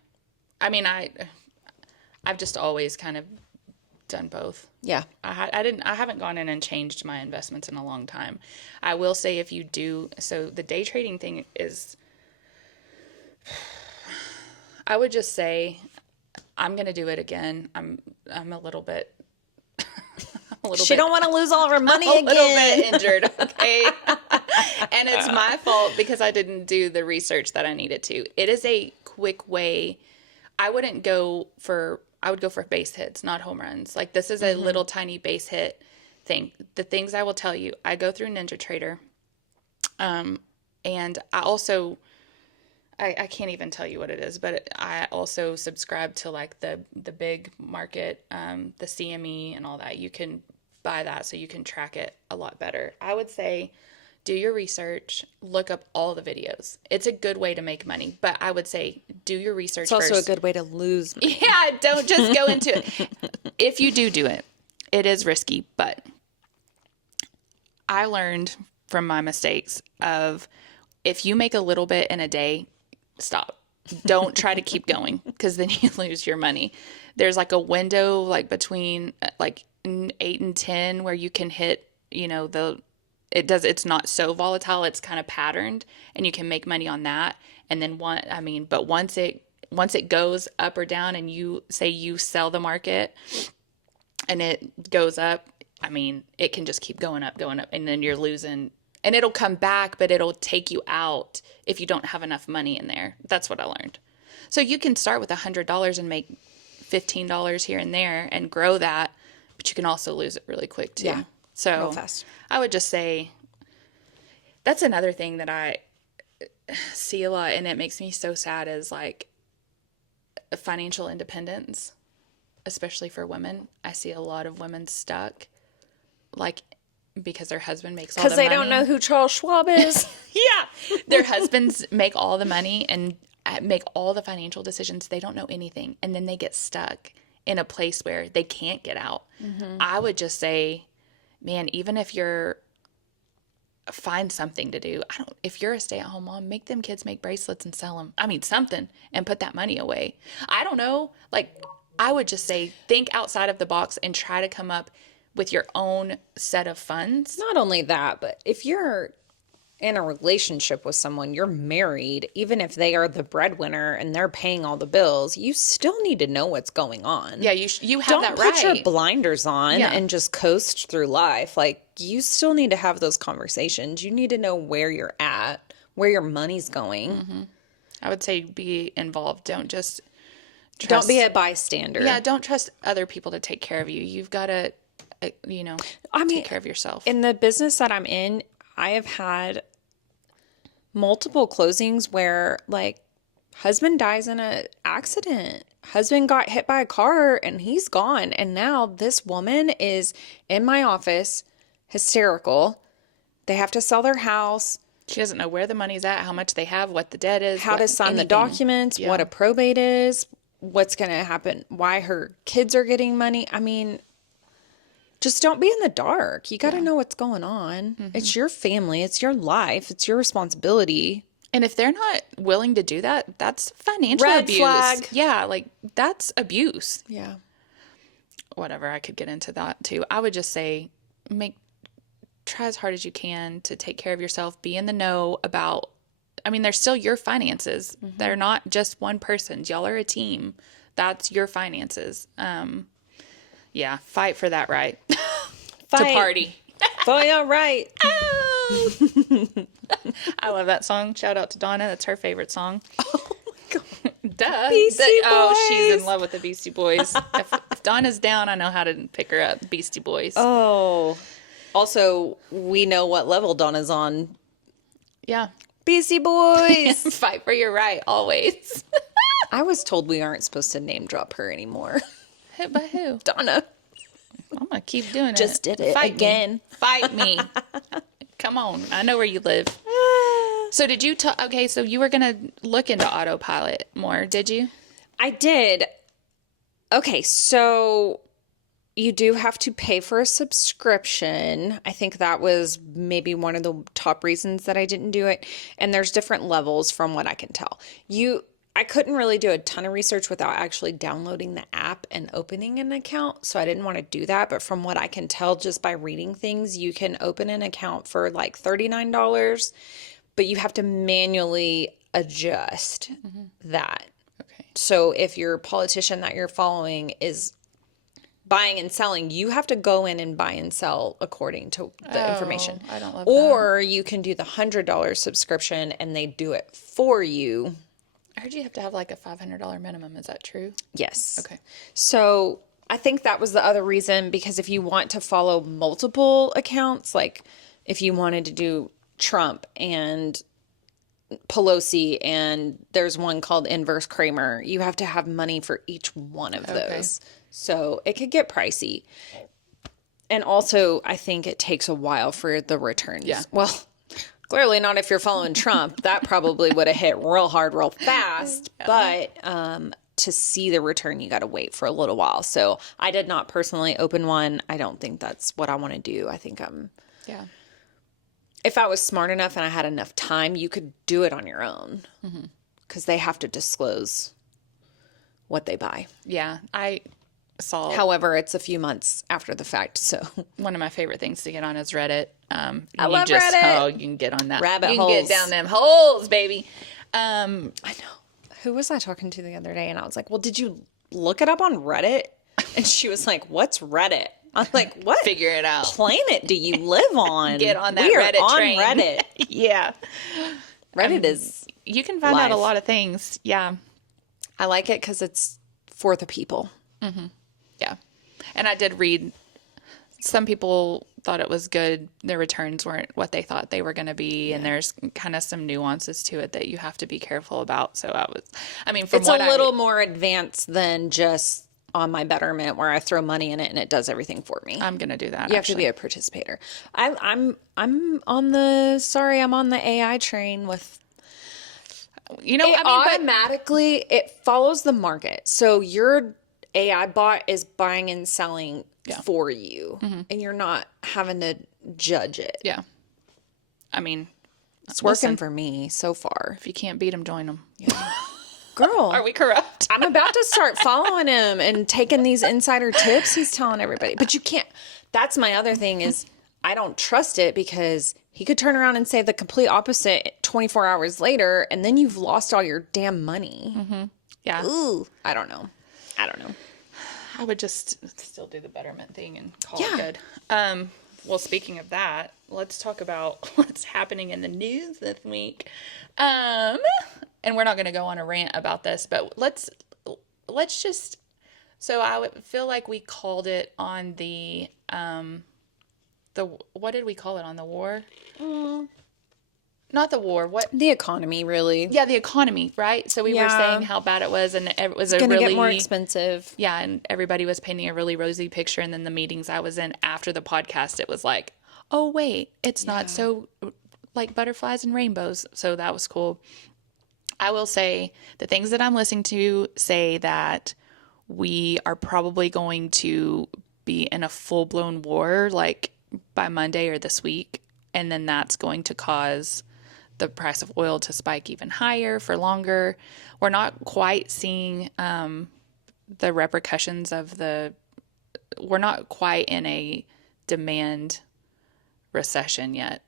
I mean, I've just always kind of done both. Yeah. I haven't gone in and changed my investments in a long time. I will say if you do, so the day trading thing is, I would just say I'm going to do it again. I'm a little bit, She don't want to lose all of her money a little again. bit injured, okay? And it's my fault because I didn't do the research that I needed to. It is a quick way. I would go for base hits, not home runs. Like this is a little tiny base hit thing. The things I will tell you, I go through NinjaTrader. And I also, I can't even tell you what it is, but I also subscribe to like the big market, the CME and all that. You can buy that so you can track it a lot better. I would say do your research, look up all the videos. It's a good way to make money, but I would say do your research It's also first. a good way to lose money. Yeah, don't just go into it. If you do it, it is risky, but I learned from my mistakes of if you make a little bit in a day, stop. Don't try to keep going because then you lose your money. There's like a window like between like 8 and 10 where you can hit, it's not so volatile. It's kind of patterned and you can make money on that. And then but once it goes up or down and you say you sell the market and it goes up, it can just keep going up, and then you're losing and it'll come back, but it'll take you out if you don't have enough money in there. That's what I learned. So you can start with $100 and make $15 here and there and grow that but you can also lose it really quick too. Yeah. So Real fast. I would just say that's another thing that I see a lot, and it makes me so sad, is like financial independence, especially for women. I see a lot of women stuck, like, because their husband makes all the Because money. they don't know who Charles Schwab is. Yeah. Their husbands make all the money and make all the financial decisions. They don't know anything. And then they get stuck in a place where they can't get out. I would just say, man, even if you're, find something to do. If you're a stay-at-home mom, make them kids make bracelets and sell them. I mean, something, and put that money away. I don't know. Like, I would just say, think outside of the box and try to come up with your own set of funds. Not only that, but if you're in a relationship with someone, you're married, even if they are the breadwinner and they're paying all the bills, you still need to know what's going on. Yeah, you have Don't that put right. your blinders on Yeah. and just coast through life. Like, you still need to have those conversations. You need to know where you're at, where your money's going. I would say be involved. Don't just Don't be a bystander. Yeah, don't trust other people to take care of you. You've got to, take care of yourself. In the business that I'm in, I have had multiple closings where, like, husband dies in an accident. Husband got hit by a car and he's gone. And now this woman is in my office, hysterical. They have to sell their house, She doesn't know where the money's at, how much they have, what the debt is, how to sign the anything. documents, Yeah. what a probate is, what's going to happen, why her kids are getting money. I mean, just don't be in the dark. You got to know what's going on. It's your family. It's your life. It's your responsibility. And if they're not willing to do that, that's financial Red abuse. flag. Yeah, like, that's abuse. Yeah. Whatever, I could get into that too. I would just say, try as hard as you can to take care of yourself. Be in the know about, they're still your finances. They're not just one person's. Y'all are a team. That's your finances. Yeah, fight for that right to Fight. party. For your right. I love that song. Shout out to Donna. That's her favorite song. Oh my God. Duh. Beastie Oh, she's Boys. in love with the Beastie Boys. if Donna's down, I know how to pick her up. Beastie Boys. Oh. Also, we know what level Donna's on. Yeah. Beastie Boys. Fight for your right, always. I was told we aren't supposed to name drop her anymore. By who? Donna. I'm going to keep doing it. Just did it Fight again. Me. Fight me. Come on. I know where you live. So did you okay, so you were going to look into autopilot more, did you? I did. Okay, so you do have to pay for a subscription. I think that was maybe one of the top reasons that I didn't do it. And there's different levels from what I can tell. I couldn't really do a ton of research without actually downloading the app and opening an account, so I didn't want to do that. But from what I can tell just by reading things, you can open an account for like $39, but you have to manually adjust that. Okay. So if your politician that you're following is buying and selling, you have to go in and buy and sell according to the information. I don't love Or you can do the $100 subscription and they do it for you. I heard you have to have like a $500 minimum. Is that true? Yes. Okay. So I think that was the other reason, because if you want to follow multiple accounts, like if you wanted to do Trump and Pelosi and there's one called Inverse Kramer, you have to have money for each one of those. So it could get pricey. And also, I think it takes a while for the returns. Yeah. Well, clearly not if you're following Trump. That probably would have hit real hard, real fast. But to see the return, you got to wait for a little while. So I did not personally open one. I don't think that's what I want to do. I think Yeah. if I was smart enough and I had enough time, you could do it on your own. Because they have to disclose what they buy. Yeah. I saw However, it's a few months after the fact, so one of my favorite things to get on is Reddit. I love Reddit. Oh, you can get on that. Rabbit you can holes. get down them holes, baby. I know. Who was I talking to the other day? And I was like, well, did you look it up on Reddit? And she was like, what's Reddit? I'm like, what Figure it out. planet do you live on? Get on that we are Reddit on train. Reddit. Yeah. Reddit is, You can find out a Life. lot of things. Yeah. I like it because it's for the people. Yeah. And I did read some people thought it was good. Their returns weren't what they thought they were going to be. And there's kind of some nuances to it that you have to be careful about. So I mean, from It's a what little more advanced than just on my Betterment where I throw money in it and it does everything for me. I'm going to do that. You have to be a participator. I'm on the AI train with automatically it follows the market. So your AI bot is buying and selling for you, and you're not having to judge it. Yeah. I mean, it's working for me so far. If you can't beat them, join them. Girl, are we corrupt? I'm about to start following him and taking these insider tips he's telling everybody. But you can't. That's my other thing is I don't trust it because he could turn around and say the complete opposite 24 hours later, and then you've lost all your damn money. Mm-hmm. Yeah. Ooh, I don't know. I would just still do the Betterment thing and call it good. Well, speaking of that, let's talk about what's happening in the news this week. And we're not going to go on a rant about this, but let's just. So I would feel like we called it on the what did we call it on the war? Not the war. What? The economy, really. Yeah, the economy, right? So we were saying how bad it was, and it was going to get more expensive. Yeah, and everybody was painting a really rosy picture. And then the meetings I was in after the podcast, it was like, oh wait, it's not so like butterflies and rainbows. So that was cool. I will say the things that I'm listening to say that we are probably going to be in a full-blown war like by Monday or this week, and then that's going to cause the price of oil to spike even higher for longer. We're not quite seeing the repercussions of we're not quite in a demand recession yet.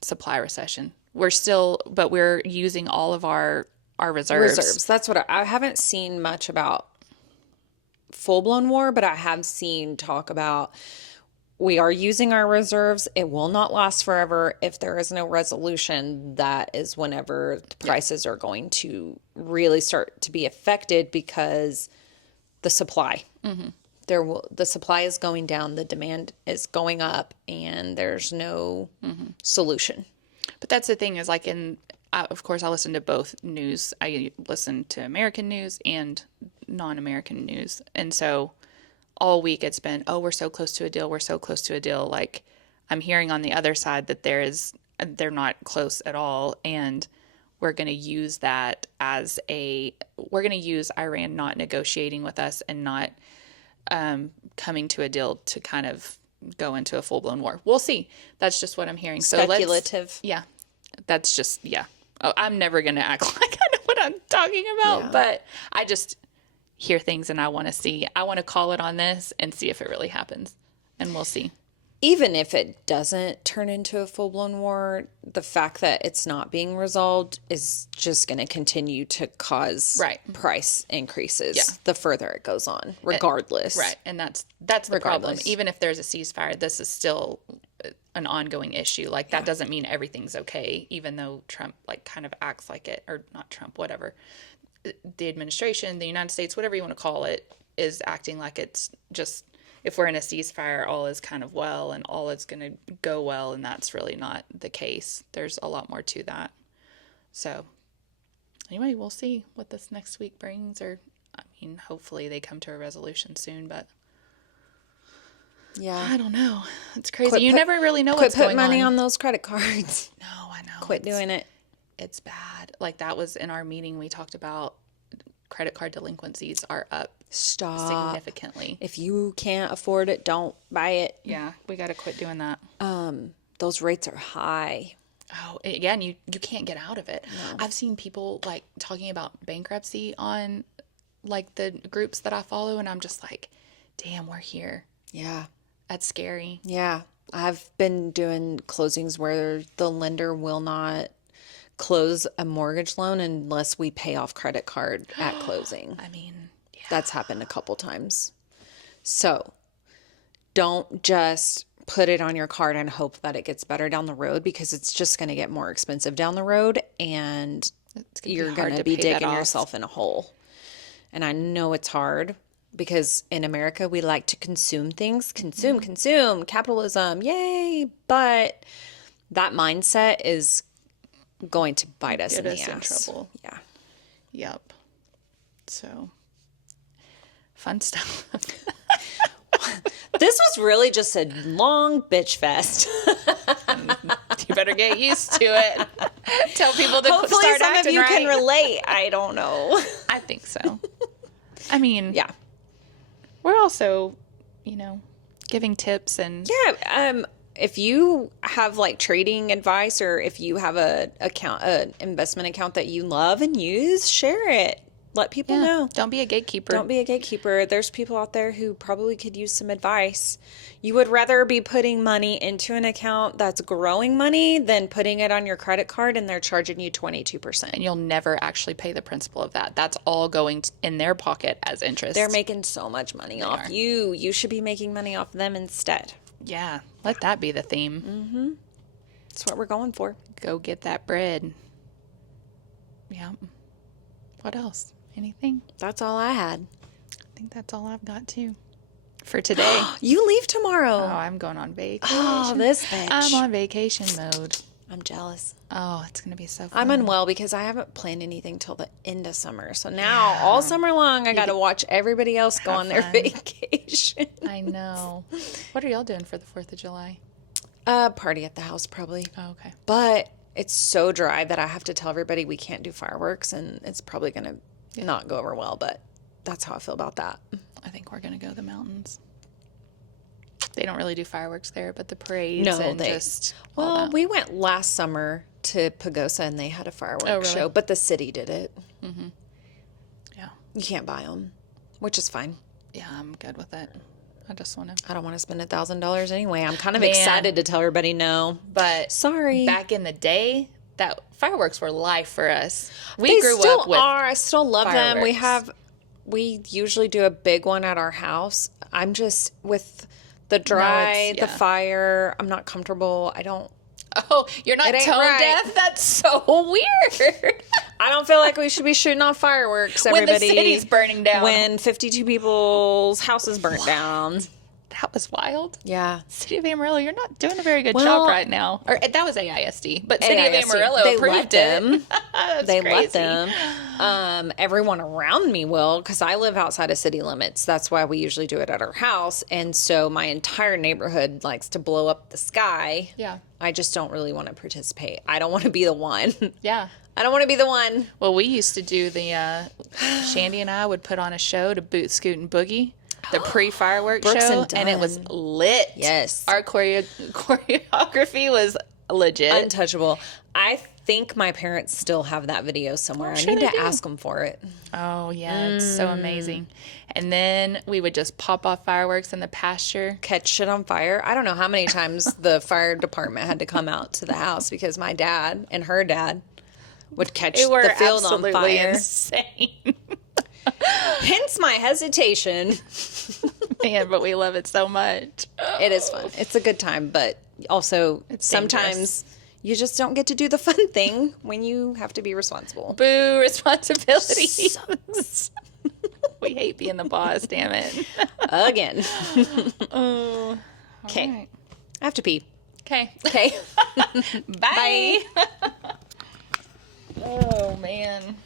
Supply recession. But we're using all of our reserves. That's what I haven't seen much about full-blown war, but I have seen talk about we are using our reserves. It will not last forever. If there is no resolution, that is whenever the prices are going to really start to be affected because the supply. Mm-hmm. The supply is going down, the demand is going up, and there's no solution. But that's the thing is of course, I listen to both news. I listen to American news and non-American news. And so all week it's been, oh, we're so close to a deal. We're so close to a deal. Like I'm hearing on the other side that they're not close at all. And we're going to use that we're going to use Iran not negotiating with us and not coming to a deal to kind of go into a full-blown war. We'll see. That's just what I'm hearing. Speculative. That's just, Oh, I'm never going to act like I know what I'm talking about, but I just hear things and I want to call it on this and see if it really happens, and we'll see. Even if it doesn't turn into a full-blown war, the fact that it's not being resolved is just going to continue to cause price increases the further it goes on, regardless. Right, and that's the problem. Even if there's a ceasefire, this is still an ongoing issue. Like that doesn't mean everything's okay, even though Trump kind of acts like it, or not Trump, whatever. The administration, the United States, whatever you want to call it, is acting like it's just, if we're in a ceasefire, all is kind of well and all is going to go well, and that's really not the case. There's a lot more to that. So anyway, we'll see what this next week brings, hopefully they come to a resolution soon, but I don't know. It's crazy. You never really know what's going on. Quit putting money on those credit cards. No, I know. Quit doing it. It's bad. Like that was in our meeting, we talked about credit card delinquencies are up significantly. If you can't afford it, don't buy it. Yeah, we got to quit doing that. Those rates are high. Oh, yeah, and you can't get out of it. No. I've seen people talking about bankruptcy on the groups that I follow, and I'm just like, damn, we're here. Yeah. That's scary. Yeah. I've been doing closings where the lender will not close a mortgage loan unless we pay off credit card at closing. That's happened a couple times. So don't just put it on your card and hope that it gets better down the road, because it's just going to get more expensive down the road, and you're going to be digging yourself in a hole. And I know it's hard. because in America we like to consume things, consume, capitalism, yay! But that mindset is going to bite us Get in us the in ass. trouble. Yeah. Yep. So, fun stuff. This was really just a long bitch fest. You better get used to it. Tell people to Hopefully start some of acting you right. can relate. I don't know. I think so. I mean, Yeah. we're also, giving tips and Yeah. If you have like trading advice, or if you have an investment account that you love and use, share it. Let people know. don't be a gatekeeper. Don't be a gatekeeper. There's people out there who probably could use some advice. You would rather be putting money into an account that's growing money than putting it on your credit card and they're charging you 22%. And you'll never actually pay the principal of that. That's all going in their pocket as interest. They're making so much money off you. You should be making money off them instead. Yeah, let that be the theme. That's what we're going for. Go get that bread. Yeah. What else? Anything? That's all I had. I think that's all I've got too for today. You leave tomorrow. Oh, I'm going on vacation. Oh, this bitch. I'm on vacation mode. I'm jealous. Oh, it's going to be so fun. I'm unwell because I haven't planned anything till the end of summer. So now all summer long, I got to watch everybody else go on their vacation. I know. What are y'all doing for the 4th of July? Party at the house probably. Oh, okay. But it's so dry that I have to tell everybody we can't do fireworks, and it's probably going to not go over well, but that's how I feel about that. I think we're going to go to the mountains. They don't really do fireworks there, but the parades Well, we went last summer to Pagosa, and they had a fireworks show, but the city did it. Mm-hmm. Yeah. You can't buy them, which is fine. Yeah, I'm good with it. I don't want to spend $1,000 anyway. I'm kind of excited to tell everybody no. But sorry. Back in the day, that fireworks were life for us. They still are. I still love them. We usually do a big one at our house. I'm just with the the fire. I'm not comfortable. I don't. Oh, you're not tone deaf? That's so weird. I don't feel like we should be shooting off fireworks, everybody. When the city's burning down. When 52 people's houses burnt down. That was wild. Yeah. City of Amarillo, you're not doing a very good job right now. Or that was AISD, but City of Amarillo approved them. They let them. Everyone around me will, because I live outside of city limits. That's why we usually do it at our house. And so my entire neighborhood likes to blow up the sky. Yeah. I just don't really want to participate. I don't want to be the one. Yeah. I don't want to be the one. Well, we used to do Shandy and I would put on a show to boot, scoot, and boogie. The pre-fireworks show, and it was lit. Yes. Our choreography was legit. Untouchable. I think my parents still have that video somewhere. I need to ask them for it. Oh, yeah. It's so amazing. And then we would just pop off fireworks in the pasture. Catch shit on fire. I don't know how many times the fire department had to come out to the house because my dad and her dad would catch the field on fire. Insane. Hence my hesitation. Man, but we love it so much. It is fun. It's a good time, but also sometimes you just don't get to do the fun thing when you have to be responsible. Boo, responsibility. We hate being the boss, damn it. Again. Oh. Okay. Right. I have to pee. Okay. Okay. Bye. Oh, man.